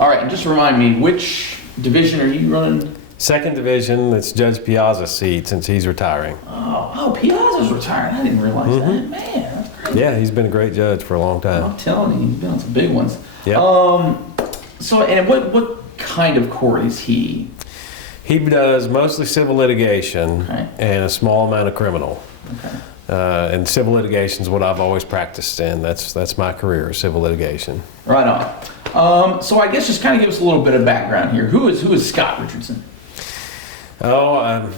All right, and just remind me, which division are you running? Second division, it's Judge Piazza's seat since he's retiring. Oh, Piazza's retiring. I didn't realize that. Man, that's great. Yeah, he's been a great judge for a long time. I'm telling you, he's been on some big ones. Yeah. So, and what kind of court is he? He does mostly civil litigation and a small amount of criminal. Okay. And civil litigation is what I've always practiced in. That's my career, civil litigation. Right on. So I guess just kind of give us a little bit of background here. Who is Scott Richardson? Oh, I'm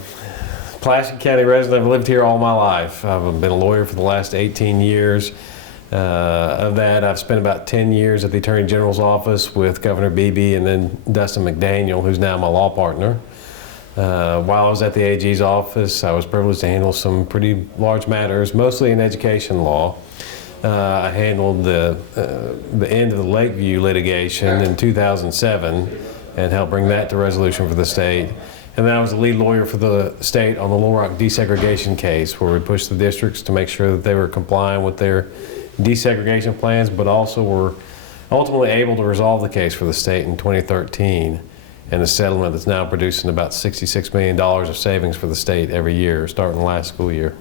Pulaski County resident. I've lived here all my life. I've been a lawyer for the last 18 years. Of that, I've spent about 10 years at the Attorney General's office with Governor Beebe and then Dustin McDaniel, who's now my law partner. While I was at the AG's office, I was privileged to handle some pretty large matters, mostly in education law. I handled the end of the Lakeview litigation in 2007 and helped bring that to resolution for the state. And then I was the lead lawyer for the state on the Little Rock desegregation case, where we pushed the districts to make sure that they were complying with their desegregation plans, but also were ultimately able to resolve the case for the state in 2013. And a settlement that's now producing about $66 million of savings for the state every year, starting last school year.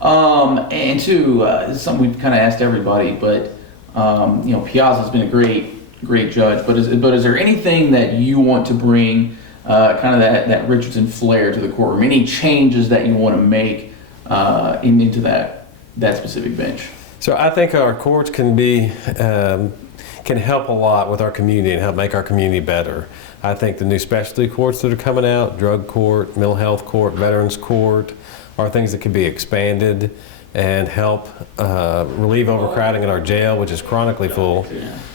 And two, this is something we've kind of asked everybody, but Piazza's been a great judge. But is there anything that you want to bring, kind of that Richardson flair to the courtroom? Any changes that you want to make into that specific bench? So I think our courts can help a lot with our community and help make our community better. I think the new specialty courts that are coming out, drug court, mental health court, veterans court, are things that could be expanded and help relieve overcrowding in our jail, which is chronically full,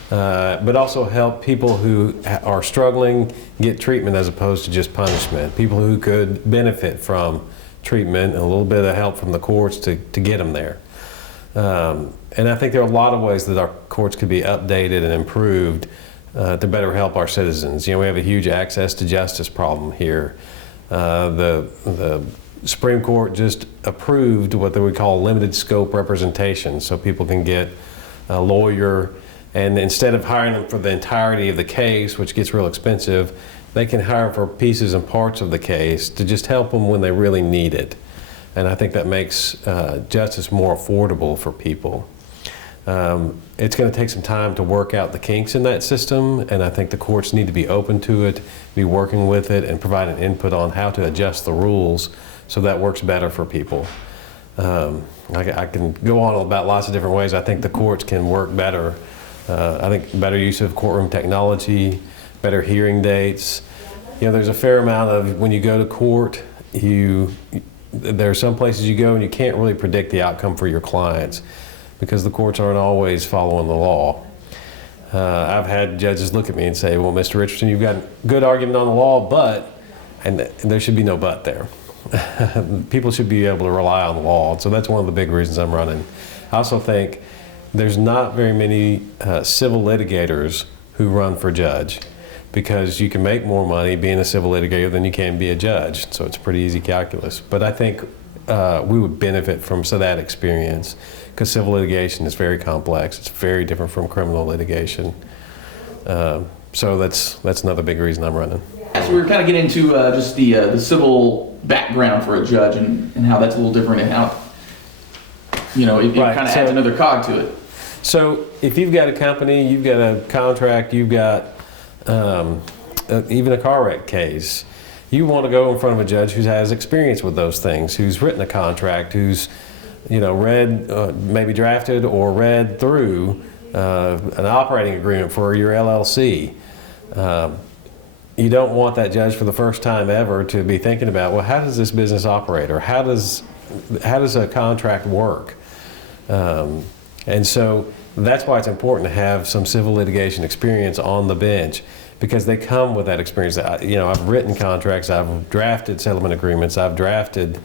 but also help people who are struggling get treatment as opposed to just punishment. People who could benefit from treatment and a little bit of help from the courts to get them there. And I think there are a lot of ways that our courts could be updated and improved to better help our citizens. We have a huge access to justice problem here. The Supreme Court just approved what they would call limited scope representation, so people can get a lawyer, and instead of hiring them for the entirety of the case, which gets real expensive, they can hire for pieces and parts of the case to just help them when they really need it. And I think that makes justice more affordable for people. It's going to take some time to work out the kinks in that system, and I think the courts need to be open to it, be working with it, and provide an input on how to adjust the rules so that works better for people. I can go on about lots of different ways. I think the courts can work better. I think better use of courtroom technology, better hearing dates. There's a fair amount of, when you go to court, there are some places you go and you can't really predict the outcome for your clients because the courts aren't always following the law. I've had judges look at me and say, well, Mr. Richardson, you've got a good argument on the law, but, and there should be no but there. People should be able to rely on the law. So that's one of the big reasons I'm running. I also think there's not very many civil litigators who run for judge, because you can make more money being a civil litigator than you can be a judge. So it's pretty easy calculus. But I think we would benefit from that experience, because civil litigation is very complex. It's very different from criminal litigation. So that's another big reason I'm running. So we were kind of getting into just the civil background for a judge and how that's a little different and how, it kind of adds another cog to it. So if you've got a company, you've got a contract, you've got even a car wreck case, you want to go in front of a judge who has experience with those things, who's written a contract, who's read, maybe drafted or read through an operating agreement for your LLC. You don't want that judge for the first time ever to be thinking about, well, how does this business operate, or how does a contract work? And so that's why it's important to have some civil litigation experience on the bench, because they come with that experience. I've written contracts, I've drafted settlement agreements, I've drafted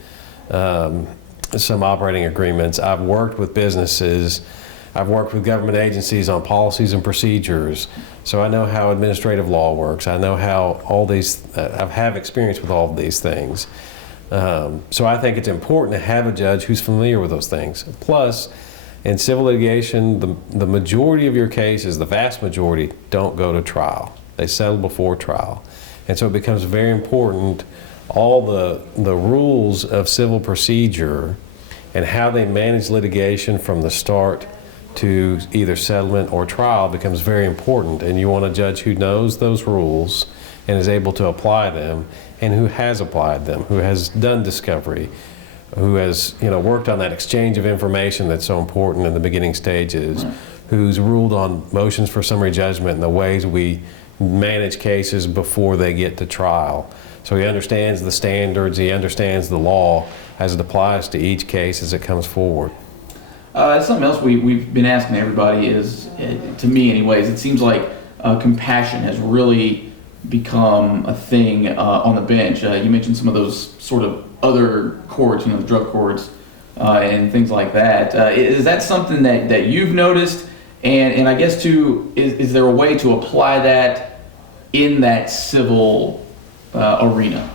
some operating agreements, I've worked with businesses, I've worked with government agencies on policies and procedures, so I know how administrative law works. I know how all these, I have experience with all of these things. So I think it's important to have a judge who's familiar with those things. Plus, In civil litigation, the majority of your cases, the vast majority, don't go to trial. They settle before trial. And so it becomes very important, all the rules of civil procedure and how they manage litigation from the start to either settlement or trial becomes very important. And you want a judge who knows those rules and is able to apply them, and who has applied them, who has done discovery, who has worked on that exchange of information that's so important in the beginning stages, who's ruled on motions for summary judgment and the ways we manage cases before they get to trial. So he understands the standards, he understands the law as it applies to each case as it comes forward. Something else we've been asking everybody is, to me anyways, it seems like compassion has really become a thing on the bench. You mentioned some of those sort of other courts, the drug courts and things like that. Is that something that you've noticed? And I guess too, is there a way to apply that in that civil arena?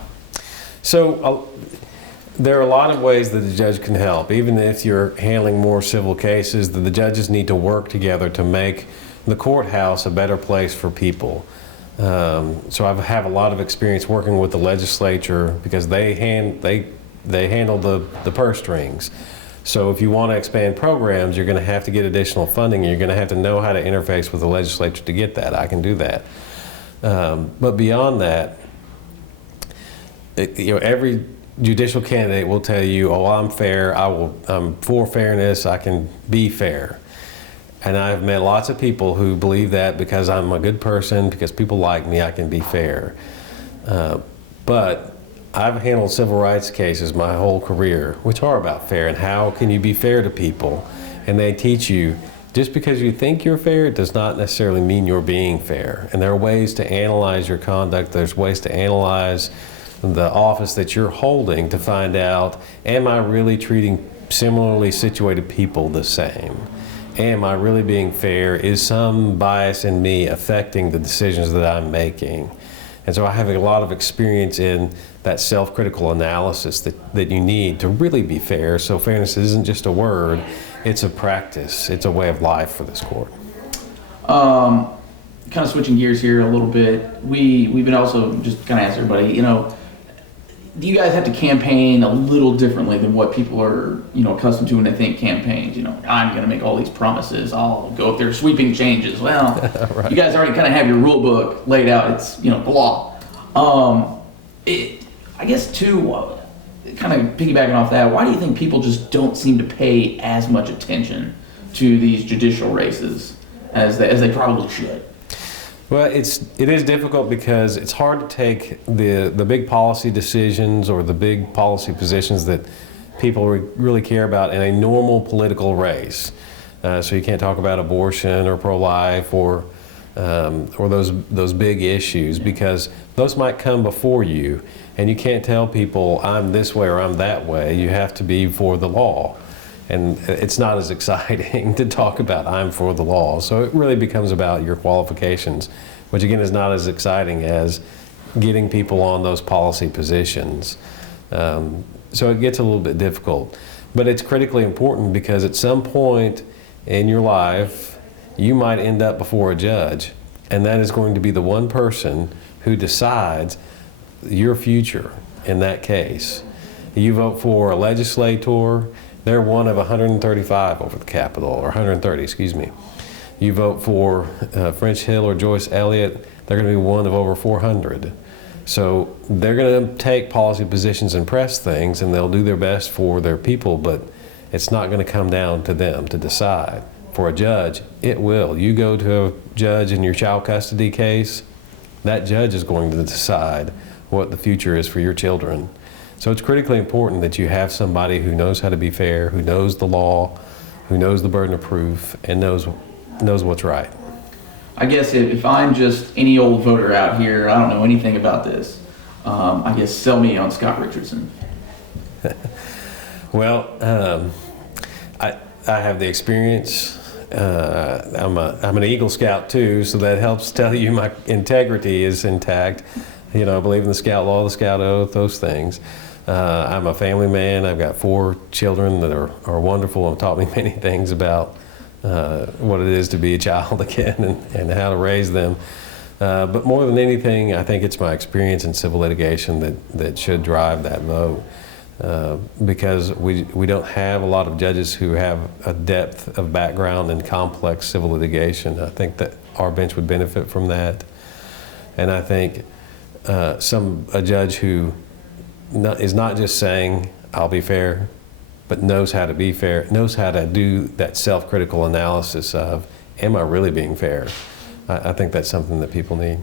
So there are a lot of ways that the judge can help. Even if you're handling more civil cases, the judges need to work together to make the courthouse a better place for people. So I have a lot of experience working with the legislature because they handle the purse strings. So if you want to expand programs, you're going to have to get additional funding. You're going to have to know how to interface with the legislature to get that. I can do that. But beyond that, every judicial candidate will tell you, "Oh, I'm fair. I'm for fairness. I can be fair." And I've met lots of people who believe that because I'm a good person, because people like me, I can be fair. But I've handled civil rights cases my whole career, which are about fair and how can you be fair to people. And they teach you, just because you think you're fair, it does not necessarily mean you're being fair. And there are ways to analyze your conduct. There's ways to analyze the office that you're holding to find out, am I really treating similarly situated people the same? Am I really being fair? Is some bias in me affecting the decisions that I'm making? And so I have a lot of experience in that self-critical analysis that you need to really be fair. So fairness isn't just a word, it's a practice. It's a way of life for this court. Kind of switching gears here a little bit. We've been also just kind of asking everybody, do you guys have to campaign a little differently than what people are, accustomed to when they think campaigns? I'm going to make all these promises. I'll go if there's sweeping changes. Well, right. You guys already kind of have your rule book laid out. It's, the law. I guess too, kind of piggybacking off that, why do you think people just don't seem to pay as much attention to these judicial races as they probably should? Well, it is difficult because it's hard to take the big policy decisions or the big policy positions that people really care about in a normal political race. So you can't talk about abortion or pro-life or those big issues because those might come before you, and you can't tell people I'm this way or I'm that way. You have to be for the law. And it's not as exciting to talk about I'm for the law. So it really becomes about your qualifications, which again is not as exciting as getting people on those policy positions. So it gets a little bit difficult. But it's critically important because at some point in your life, you might end up before a judge. And that is going to be the one person who decides your future in that case. You vote for a legislator, they're one of 135 over the Capitol, or 130, excuse me. You vote for French Hill or Joyce Elliott, they're going to be one of over 400. So they're going to take policy positions and press things, and they'll do their best for their people, but it's not going to come down to them to decide. For a judge, it will. You go to a judge in your child custody case, that judge is going to decide what the future is for your children. So it's critically important that you have somebody who knows how to be fair, who knows the law, who knows the burden of proof, and knows what's right. I guess if I'm just any old voter out here, I don't know anything about this, I guess sell me on Scott Richardson. Well, I have the experience. I'm an Eagle Scout too, so that helps tell you my integrity is intact. I believe in the Scout Law, the Scout Oath, those things. I'm a family man. I've got 4 children that are wonderful and taught me many things about what it is to be a child again and how to raise them. But more than anything, I think it's my experience in civil litigation that should drive that vote. Because we don't have a lot of judges who have a depth of background in complex civil litigation. I think that our bench would benefit from that. And I think a judge who is not just saying, I'll be fair, but knows how to be fair, knows how to do that self-critical analysis of, am I really being fair? I think that's something that people need.